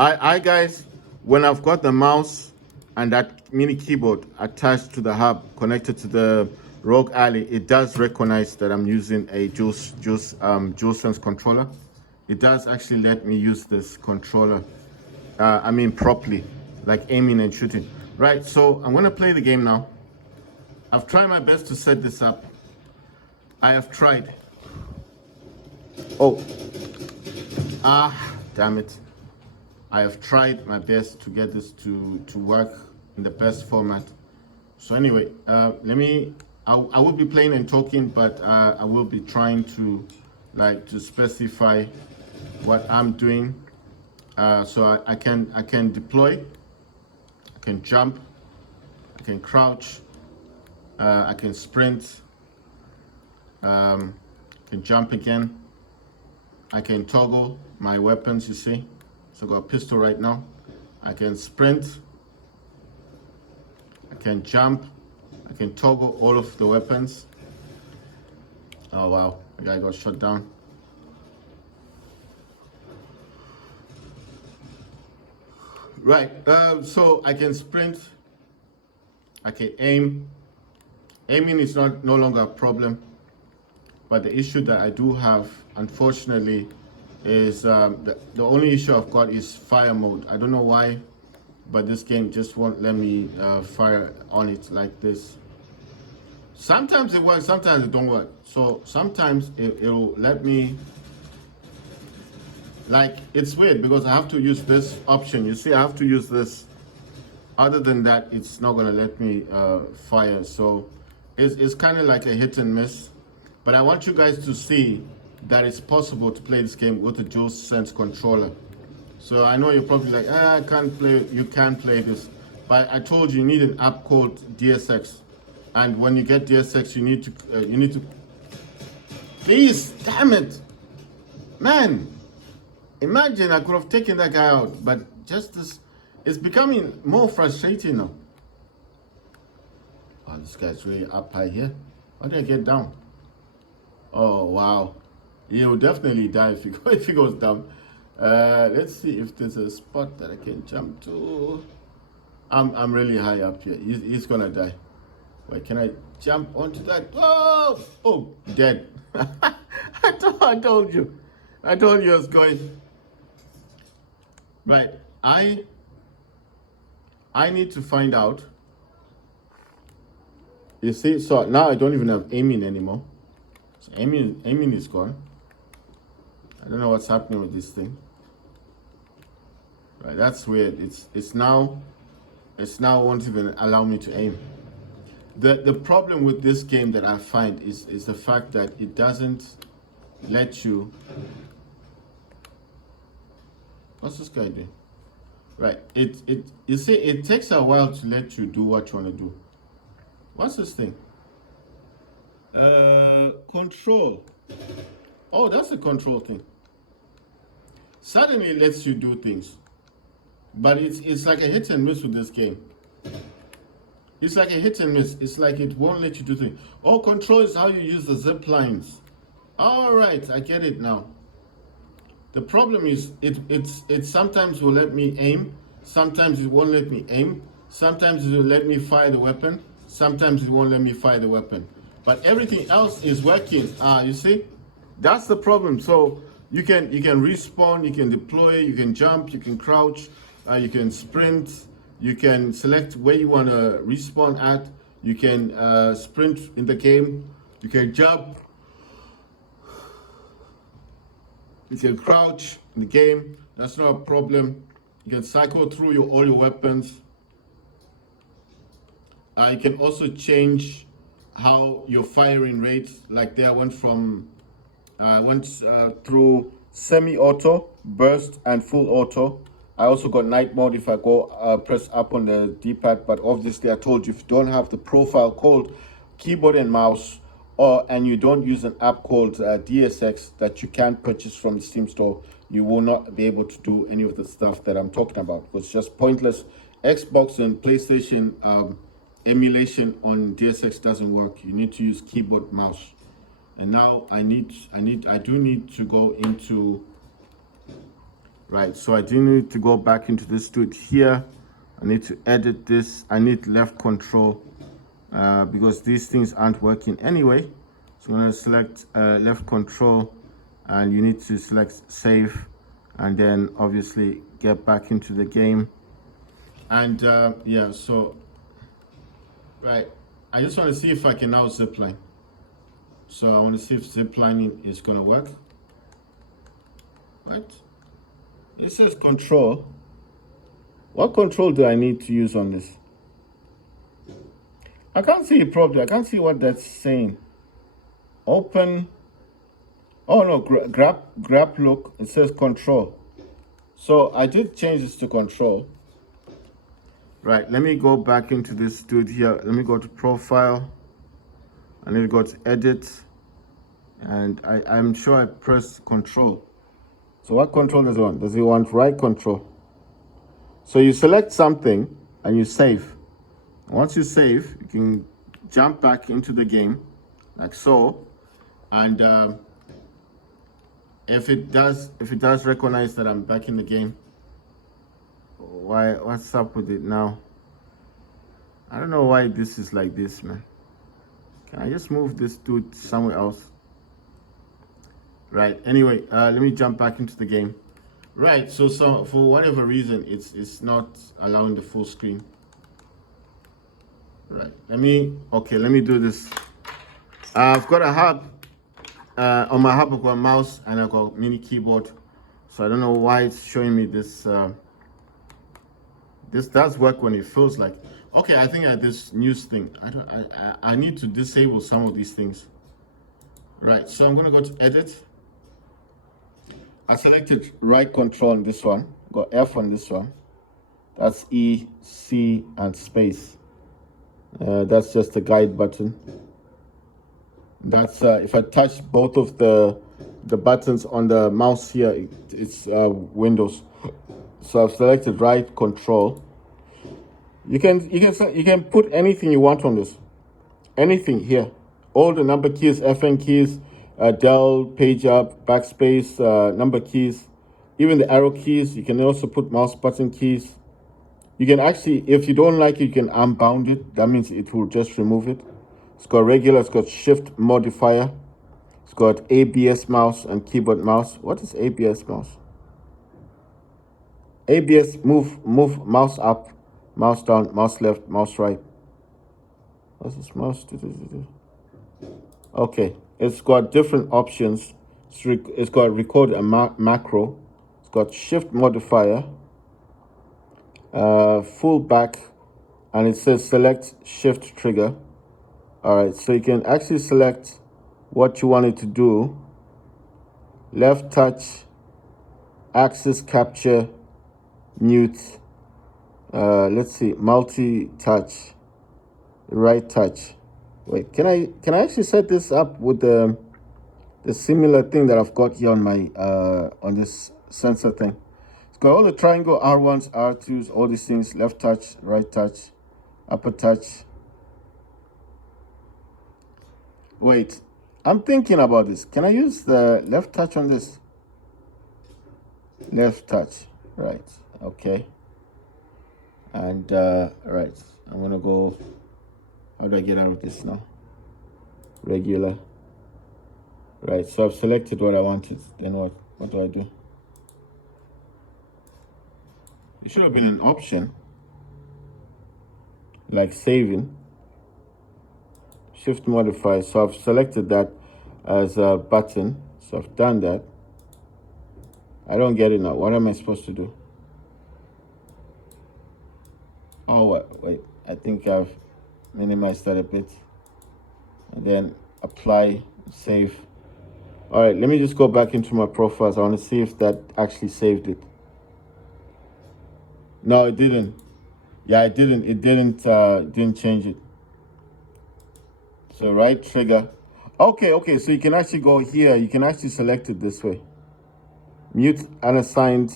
I guys, when I've got the mouse and that mini keyboard attached to the hub connected to the ROG Ally, it does recognize that I'm using a DualSense controller. It does actually let me use this controller, properly, like aiming and shooting. Right, so I'm gonna play the game now. I've tried my best to set this up. I have tried. Oh, damn it. I have tried my best to get this to work in the best format. So anyway, I will be playing and talking, but I will be trying to specify what I'm doing. So I can deploy, I can jump, I can crouch, I can sprint, I can jump again, I can toggle my weapons, you see. So I got a pistol right now. I can sprint, I can jump, I can toggle all of the weapons. Oh wow, the guy got shot down. Right, so I can sprint, I can aim. Aiming is no longer a problem, but the issue that I do have, unfortunately, is the only issue I've got is fire mode. I don't know why, but this game just won't let me fire on it like this. Sometimes it works, sometimes it don't work. So sometimes it'll let me, it's weird because I have to use this option. You see, I have to use this. Other than that, it's not gonna let me fire. So it's kind of like a hit and miss. But I want you guys to see that it's possible to play this game with a DualSense controller. So I know you're probably like, I can't play it. You can play this. But I told you need an app called DSX. And when you get DSX, you need to, please, damn it. Man, imagine I could have taken that guy out, but just this, it's becoming more frustrating now. Oh, this guy's really up high here. How do I get down? Oh, wow. He'll definitely die if he goes down. Let's see if there's a spot that I can jump to. I'm really high up here. He's gonna die. Wait, can I jump onto that? Oh, oh, dead. I told you. I told you I was going. Right, I need to find out. You see, so now I don't even have aiming anymore. So aiming is gone. I don't know what's happening with this thing. Right, that's weird. It's now won't even allow me to aim. The problem with this game that I find is the fact that it doesn't let you. What's this guy doing? Right, you see, it takes a while to let you do what you want to do. What's this thing? Control. Oh, that's a control thing. Suddenly it lets you do things. But it's like a hit and miss with this game. It's like a hit and miss. It's like it won't let you do things. Oh, control is how you use the zip lines. All right, I get it now. The problem is it sometimes will let me aim. Sometimes it won't let me aim. Sometimes it will let me fire the weapon. Sometimes it won't let me fire the weapon. But everything else is working. You see? That's the problem. So you can respawn, you can deploy, you can jump, you can crouch, you can sprint, you can select where you want to respawn at, you can sprint in the game, you can jump, you can crouch in the game. That's not a problem. You can cycle through all your weapons. You can also change how your firing rates, like there I went through semi-auto, burst, and full auto. I also got night mode if I go press up on the D-pad, but obviously I told you if you don't have the profile called keyboard and mouse, and you don't use an app called DSX that you can purchase from the Steam store, you will not be able to do any of the stuff that I'm talking about. It's just pointless. Xbox and PlayStation emulation on DSX doesn't work. You need to use keyboard mouse. And now I do need to go into Right, so I do need to go back into this dude here. I need to edit this. I need left control because these things aren't working anyway. So I'm going to select left control, and you need to select save, and then obviously get back into the game. And yeah, so right, I just want to see if I can now zipline. So I want to see if ziplining is going to work. Right, this says control. What control do I need to use on this? I can't see it properly. I can't see what that's saying. Open. Oh no, grab look. It says control. So I did change this to control. Right, let me go back into this dude here. Let me go to profile. I need to go to edit. And I'm sure I pressed control. So what control does it want? Does it want right control? So you select something and you save. Once you save, you can jump back into the game like so. And if it does recognize that I'm back in the game, what's up with it now? I don't know why this is like this, man. Can I just move this dude somewhere else? Right, anyway, let me jump back into the game. Right, so for whatever reason, it's not allowing the full screen. Right, let me do this. I've got a hub. On my hub I've got a mouse and I've got a mini keyboard. So I don't know why it's showing me this. This does work when it feels like. Okay, I think I had this news thing. I need to disable some of these things. Right, so I'm gonna go to edit. I selected right control on this one, got F on this one. That's E, C, and space. That's just the guide button. That's if I touch both of the buttons on the mouse here, it's Windows. So I've selected right control. You can put anything you want on this, anything here. All the number keys, FN keys. Del, page up, backspace, number keys, even the arrow keys. You can also put mouse button keys. You can actually, if you don't like it, you can unbound it. That means it will just remove it. It's got regular, it's got shift modifier. It's got ABS mouse and keyboard mouse. What is ABS mouse? ABS, move mouse up, mouse down, mouse left, mouse right. What's this mouse? Okay. It's got different options. It's got record a macro. It's got shift modifier, full back, and it says select shift trigger. All right, so you can actually select what you want it to do. Left touch, axis capture, mute. Let's see, multi-touch, right touch. Wait, can I actually set this up with the similar thing that I've got here on my on this sensor thing? It's got all the triangle R1s, R2s, all these things, left touch, right touch, upper touch. Wait, I'm thinking about this. Can I use the left touch on this? Left touch, right, okay. And right, I'm gonna go. How do I get out of this now? Regular. Right, so I've selected what I wanted. Then what do I do? It should have been an option. Like saving. Shift modify. So I've selected that as a button. So I've done that. I don't get it now. What am I supposed to do? Oh, wait. I think I've minimize that a bit, and then apply, save. All right, let me just go back into my profiles. I want to see if that actually saved it. No, it didn't. Yeah, it didn't. It didn't change it. So right trigger. Okay. So you can actually go here. You can actually select it this way. Mute unassigned.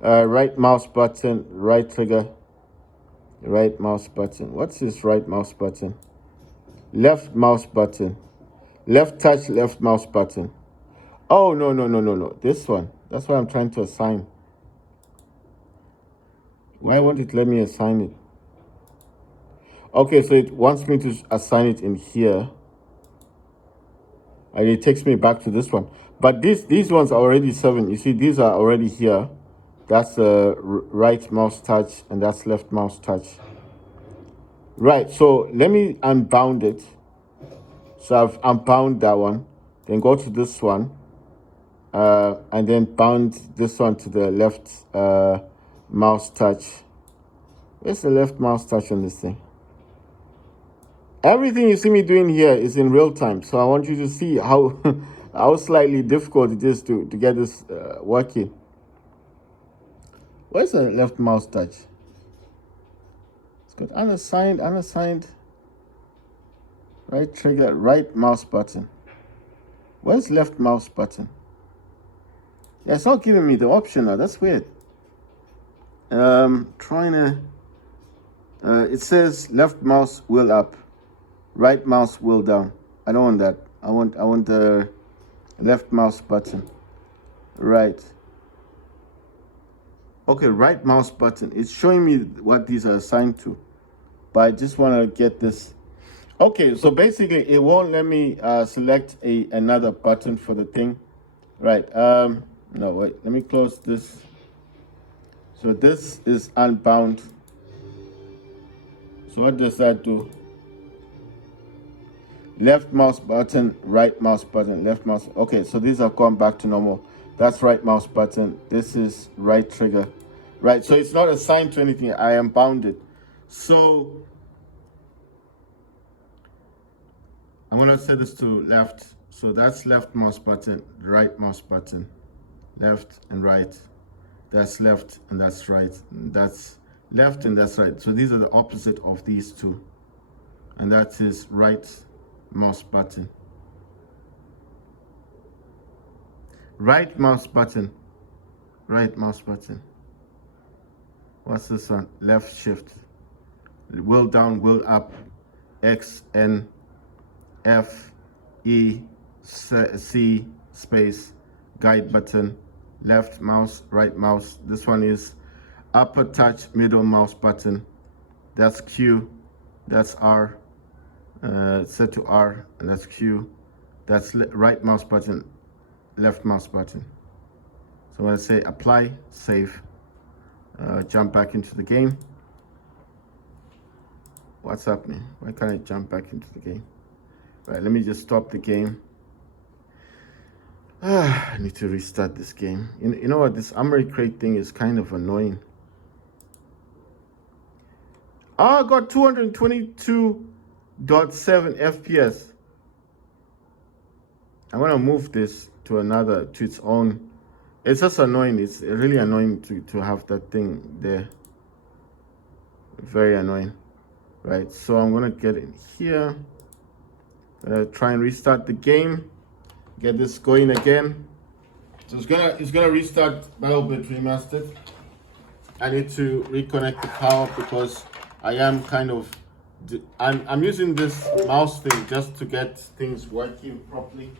Right mouse button. Right trigger. Right mouse button. What's this right mouse button? Left mouse button. Left touch, left mouse button. Oh, no. This one. That's why I'm trying to assign. Why won't it let me assign it? Okay, so it wants me to assign it in here. And it takes me back to this one. But these ones are already 7. You see, these are already here. That's right mouse touch, and that's left mouse touch. Right, so let me unbound it. So I've unbound that one. Then go to this one. And then bound this one to the left mouse touch. Where's the left mouse touch on this thing? Everything you see me doing here is in real time. So I want you to see how how slightly difficult it is to get this working. Where's the left mouse touch? It's got unassigned. Right trigger, right mouse button. Where's left mouse button? Yeah, it's not giving me the option now. That's weird. Trying to. It says left mouse wheel up, right mouse wheel down. I don't want that. I want the left mouse button. Right. Okay, right mouse button. It's showing me what these are assigned to, but I just want to get this. Okay, so basically it won't let me select another button for the thing. Right. No, wait. Let me close this. So this is unbound. So what does that do? Left mouse button, right mouse button, left mouse. Okay, so these are gone back to normal. That's right mouse button. This is right trigger. Right, so it's not assigned to anything. I am bounded. So I'm going to set this to left. So that's left mouse button, right mouse button, left and right. That's left and that's right. And that's left and that's right. So these are the opposite of these two. And that is right mouse button. Right mouse button. Right mouse button. What's this one? Left shift. Wheel down, wheel up. X, N, F, E, C, space, guide button. Left mouse, right mouse. This one is upper touch, middle mouse button. That's Q. That's R. Set to R, and that's Q. That's right mouse button, left mouse button. So I'm going to say apply, save, jump back into the game. What's happening? Why can't I jump back into the game? Right, let me just stop the game. I need to restart this game. You know what? This Armory Crate thing is kind of annoying. Oh, I got 222.7 FPS. I'm gonna move this to its own. It's just annoying. It's really annoying to have that thing there. Very annoying. Right, so I'm gonna get in here. Try and restart the game. Get this going again. So it's gonna restart BattleBit Remastered. I need to reconnect the power because I am kind of I'm using this mouse thing just to get things working properly.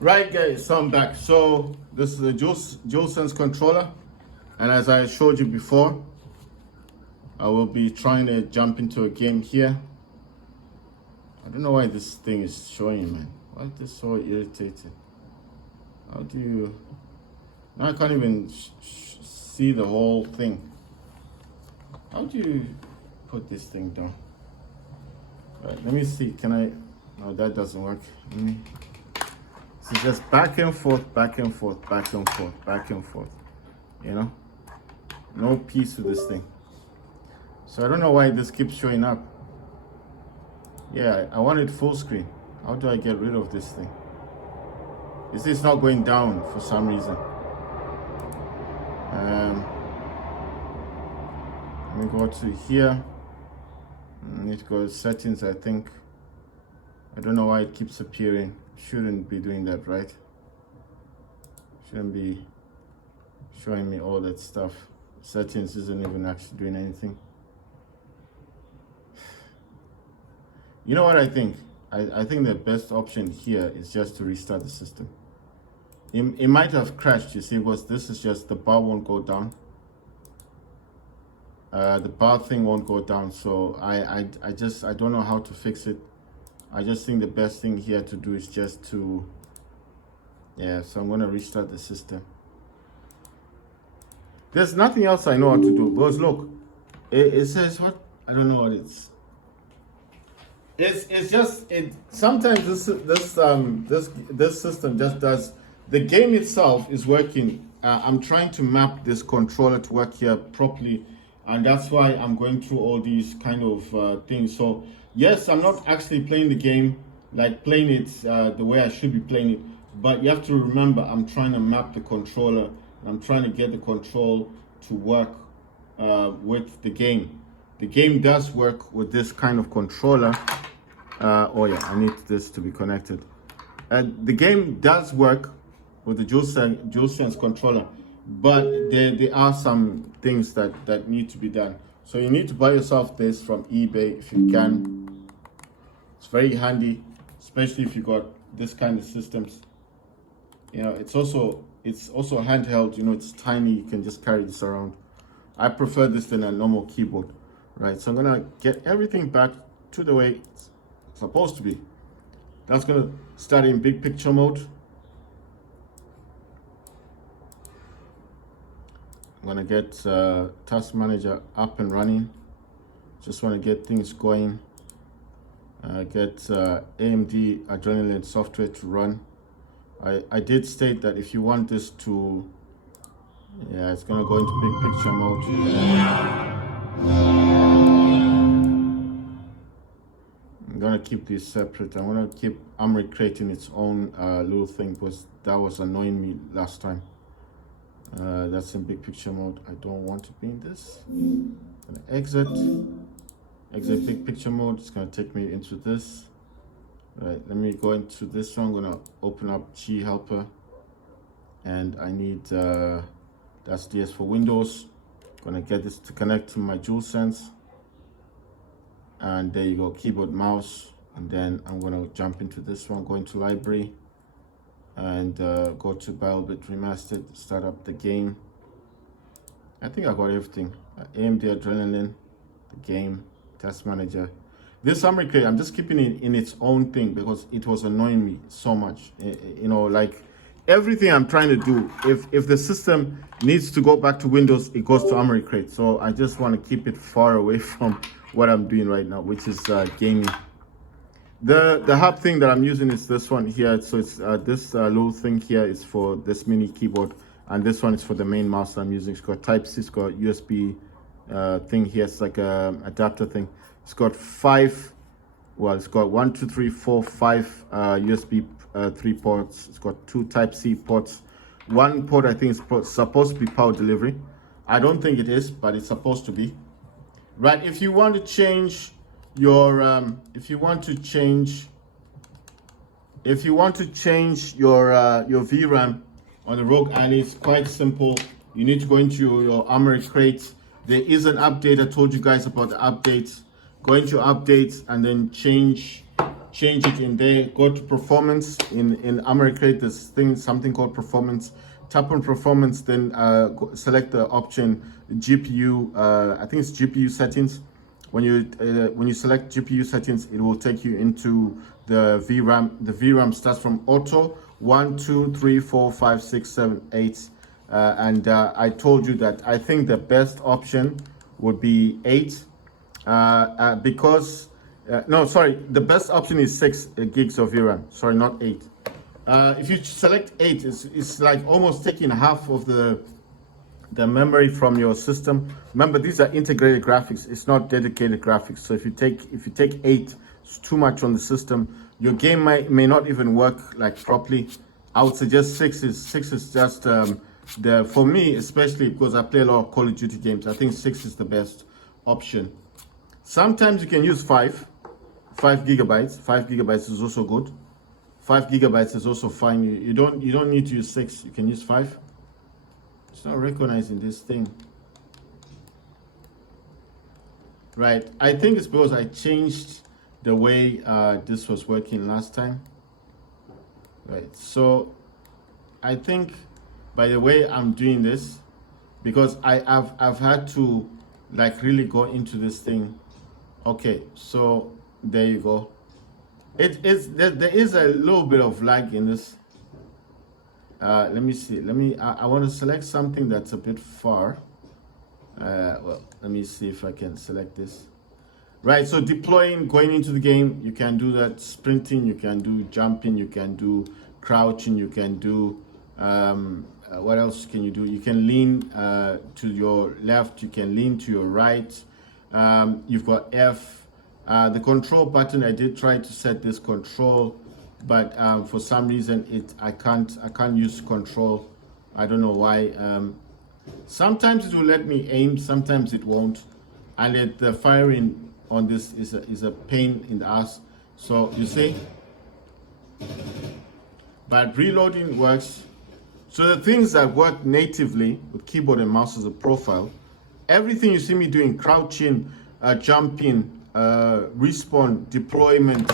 Right guys, so I'm back. So this is the DualSense controller, and as I showed you before, I will be trying to jump into a game here. I don't know why this thing is showing, man. Why is this so irritating? How do you... Now I can't even see the whole thing. How do you put this thing down? Right, let me see. Can I... No, that doesn't work. Let me... So just back and forth, back and forth, back and forth, back and forth. you know, no peace with this thing. So I don't know why this keeps showing up. Yeah, I want it full screen. How do I get rid of this thing? Is this not going down for some reason? Let me go to here. I need to go to settings, I think. I don't know why it keeps appearing. Shouldn't be doing that, right? Shouldn't be showing me all that stuff. Settings isn't even actually doing anything. You know what I think? I think the best option here is just to restart the system. It might have crashed, you see, because this is just, the bar won't go down. The bar thing won't go down, so I don't know how to fix it. I just think the best thing here to do is just to, yeah, so I'm gonna restart the system. There's nothing else I know how to do, because look, it says what? I don't know what it's. It's just, sometimes this system just does, the game itself is working. I'm trying to map this controller to work here properly, and that's why I'm going through all these kind of things. So yes, I'm not actually playing the game, like playing it the way I should be playing it, but you have to remember, I'm trying to map the controller, and I'm trying to get the control to work with the game. The game does work with this kind of controller. Oh yeah, I need this to be connected. The game does work with the DualSense controller, but there are some things that need to be done. So you need to buy yourself this from eBay if you can. It's very handy, especially if you got this kind of systems. You know, it's also handheld. You know, it's tiny. You can just carry this around. I prefer this than a normal keyboard, right? So I'm gonna get everything back to the way it's supposed to be. That's gonna start in big picture mode. I'm gonna get Task Manager up and running. Just want to get things going. Get AMD Adrenaline software to run. I did state that if you want this to, yeah, it's gonna go into big picture mode. I'm gonna keep these separate. I want to keep Armory creating its own little thing, because that was annoying me last time. That's in big picture mode. I don't want to be in this. I'm gonna exit big picture mode. It's gonna take me into this. Right, let me go into this one. I'm gonna open up G Helper, and I need that's DS for Windows. Gonna get this to connect to my DualSense, and there you go, keyboard, mouse. And then I'm gonna jump into this one, go into library, and go to BattleBit Remastered, start up the game. I think I got everything. AMD Adrenaline, the game, Task Manager. This Armory Crate, I'm just keeping it in its own thing because it was annoying me so much. You know, like everything I'm trying to do, if the system needs to go back to Windows, it goes to Armory Crate. So I just want to keep it far away from what I'm doing right now, which is gaming. The hub thing that I'm using is this one here. So it's this little thing here is for this mini keyboard, and this one is for the main mouse I'm using. It's got Type-C, it's got USB thing here. It's like a adapter thing. It's got it's got 1, 2, 3, 4, 5 USB 3 ports. It's got 2 Type-C ports. One port I think is supposed to be power delivery. I don't think it is, but it's supposed to be. Right, if you want to change your your VRAM on the ROG Ally, it's quite simple. You need to go into your Armory Crate. There is an update. I told you guys about the update. Go into updates and then change it in there. Go to performance in Armory Crate. There's something called performance. Tap on performance, then select the option GPU. I think it's GPU settings. When you select GPU settings, it will take you into the VRAM. The VRAM starts from auto 1, 2, 3, 4, 5, 6, 7, 8. And I told you that I think the best option would be 8. Because no, sorry, the best option is 6 gigs of VRAM. Sorry, not 8. If you select 8, it's like almost taking half of the the memory from your system. Remember, these are integrated graphics. It's not dedicated graphics. So if you take 8, it's too much on the system. Your game may not even work like properly. I would suggest 6 is just for me, especially because I play a lot of Call of Duty games. I think 6 is the best option. Sometimes you can use 5 gigabytes. 5 gigabytes is also good. 5 gigabytes is also fine. You don't need to use 6. You can use 5. It's not recognizing this thing. Right. I think it's because I changed the way this was working last time. Right. So I think by the way I'm doing this, because I've had to like really go into this thing. Okay. So there you go. There is a little bit of lag in this. Let me see. I want to select something that's a bit far. Well, let me see if I can select this. Right, so deploying, going into the game, you can do that. Sprinting, you can do jumping, you can do crouching, you can do, what else can you do? You can lean to your left, you can lean to your right. You've got F. The control button, I did try to set this control, but for some reason I can't use control. I don't know why. Sometimes it will let me aim, sometimes it won't, and the firing on this is a pain in the ass. So you see, but reloading works. So the things that work natively with keyboard and mouse as a profile, everything you see me doing, crouching, jumping, respawn, deployment,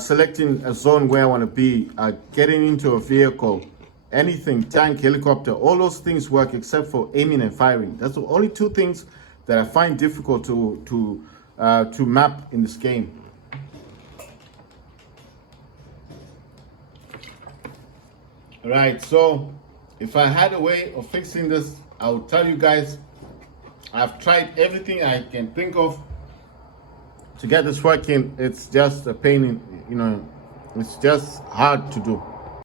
selecting a zone where I want to be, getting into a vehicle, anything, tank, helicopter, all those things work except for aiming and firing. That's the only 2 things that I find difficult to map in this game. Right, so if I had a way of fixing this, I would tell you guys. I've tried everything I can think of to get this working. It's just a pain in, it's just hard to do.